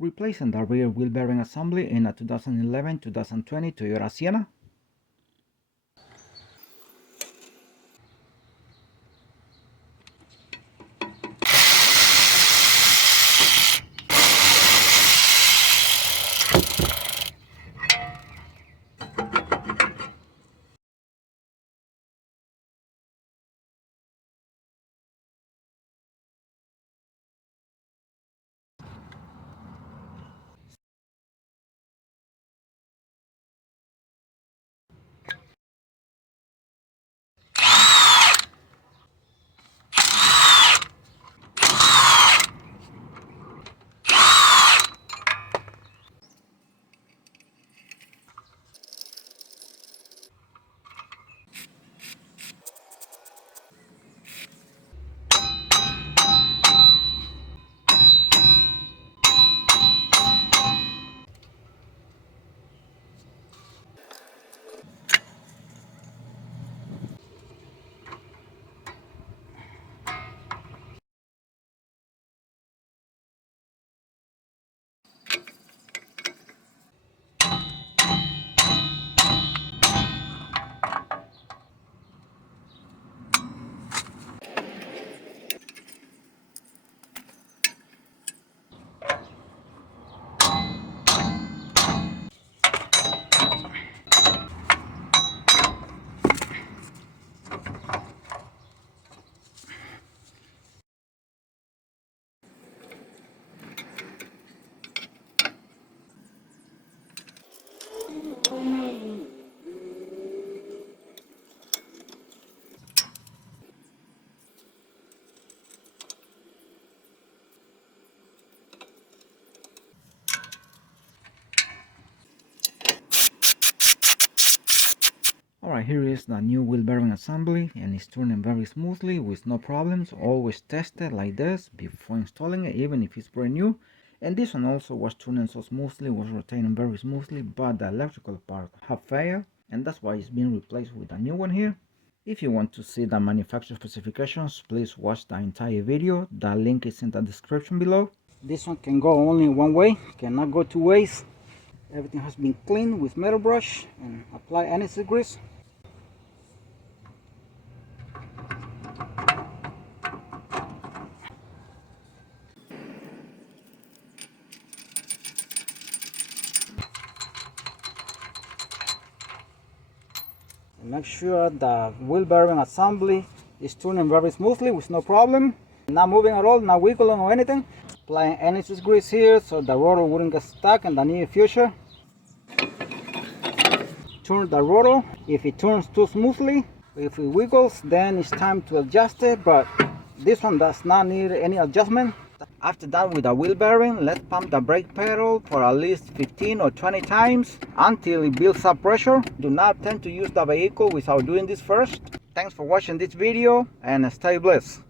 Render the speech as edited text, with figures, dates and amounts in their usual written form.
Replacing the rear wheel bearing assembly in a 2011-2020 Toyota Sienna. Alright, here is the new wheel bearing assembly, and it's turning very smoothly with no problems. Always test it like this before installing it, even if it's brand new. And this one also was turning so smoothly, was rotating very smoothly, but the electrical part have failed, and that's why it's being replaced with a new one here. If you want to see the manufacturer specifications, please watch the entire video. The link is in the description below. This one can go only one way, cannot go two ways. Everything has been cleaned with metal brush and apply anti-seize grease. Make sure the wheel bearing assembly is turning very smoothly with no problem. Not moving at all, not wiggling or anything. Applying anti-seize grease here so the rotor wouldn't get stuck in the near future. Turn the rotor. If it turns too smoothly, if it wiggles, then it's time to adjust it, but this one does not need any adjustment. After that, with the wheel bearing, let's pump the brake pedal for at least 15 or 20 times until it builds up pressure. Do not attempt to use the vehicle without doing this first. Thanks for watching this video and stay blessed.